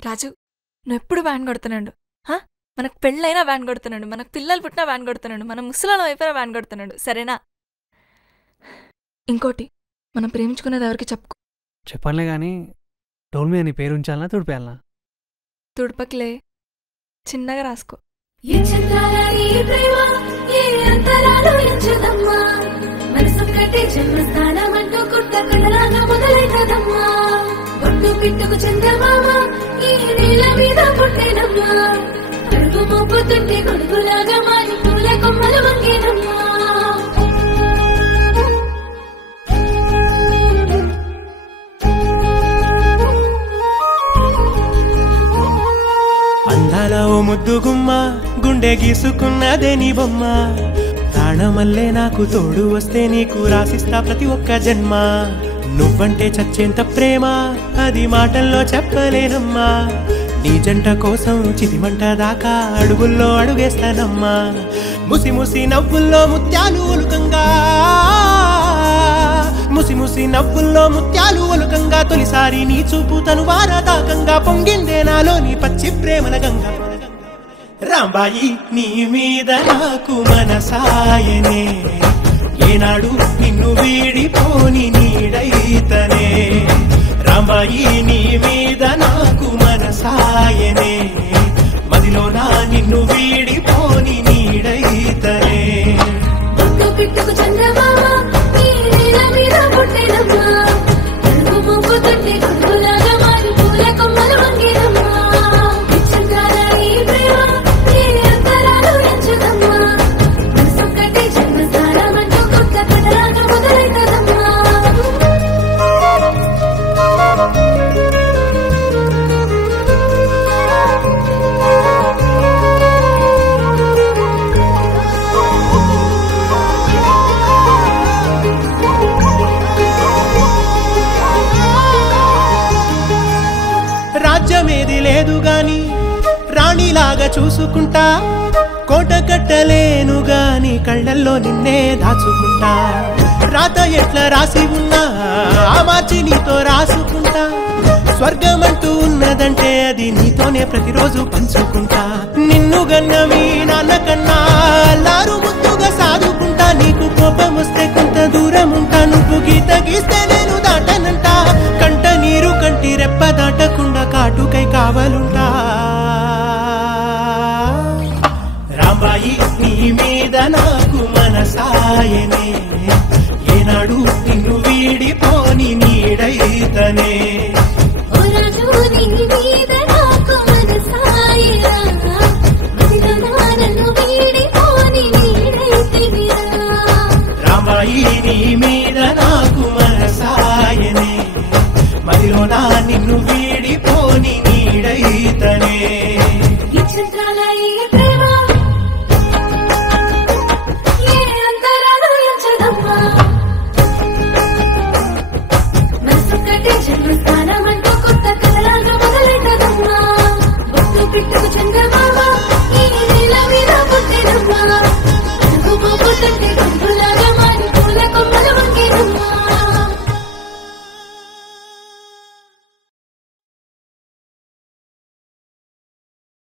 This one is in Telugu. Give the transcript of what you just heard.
రాజు నువ్వెప్పుడు వ్యాన్ కొడుతున్నాడు. మనకు పెళ్ళైనా వ్యాన్ కొడుతున్నాడు, మనకు పిల్లలు పుట్టినా వ్యాన్ కొడుతున్నాడు, మన ముసలాల వైపున వ్యాన్ కొడుతున్నాడు. సరేనా? ఇంకోటి, మనం ప్రేమించుకునేది ఎవరికి చెప్పుకో. చెప్పనులే కానీ డోల్ మీద నీ పేరు ఉంచాలనా తుడిపేయాలనా? తుడపకిలే, చిన్నగా రాసుకో. పిట్టుకు చందమామ ఈ నేల మీద పుట్టేనమ్మా, అడుగు మోపుతుంటే గొడుగులాగా మారి పూల కొమ్మలు వంగేనమ్మా. అందాల ఓ ముద్దుగుమ్మ గుండె గీసుకున్నదే నీ బొమ్మ, ప్రాణమల్లే నాకు తోడు వస్తే నీకు రాసిస్తా ప్రతి ఒక్క జన్మ. నువ్వంటే చచ్చేంత ప్రేమ అది మాటల్లో చెప్పలేనమ్మా, నీ జంట కోసం చితిమంట దాకా అడుగుల్లో అడుగేస్తానమ్మా. ముసి ముసి నవ్వుల్లో ముత్యాలు ఒలుకంగా, ముసి ముసి నవ్వుల్లో ముత్యాలు ఒలుకంగా, తొలిసారి నీ చూపు తను వారదాకంగా పొంగిందే నాలోని పచ్చి ప్రేమల గంగా. రాంబాయి నీ మీద నాకు మనసాయనే, ఏనాడు నిన్ను వీడిపోని నీడైతనే. రాంబాయి నీ మీద నాకు మనసాయనే, మదిలోన నిన్ను వీడిపోని నీడైతనే. పిట్టుకు చంద్రమామ ఈ నేల మీద పుట్టేనమ్మా, అడుగు మోపుతుంటే గొడుగులాగా మారి పూల కొమ్మలు వంగేనమ్మా. రాజ్యమేది లేదు గాని రాణిలాగా చూసుకుంటా, కోట కట్టలేను గాని కళ్ళల్లో నిన్నే దాచుకుంటా. రాత ఎట్లా రాసి ఉన్నా ఆ మార్చి నీతో రాసుకుంటా, స్వర్గమంటూ ఉన్నదంటే అది నీతోనే ప్రతిరోజు పంచుకుంటా. నిన్ను గన్నవి నాన్న కన్నా అల్లారు ముద్దుగా సాదుకుంటా, నీకు కోపం వస్తే కొంత దూరం ఉంటా, నువ్వు గీత గీస్తే నేను దాటనంటా. కంట నీరు కంటి రెప్ప దాటకుండా కాటుకై కావాలుంటా. రాంబాయి నీ మీద నాకు మనసాయనే, ఏనాడు నిన్ను వీడిపోని నీడైతనే. రాంబాయి నీ మీద నాకు మనసాయనే, మదిలోన నిన్ను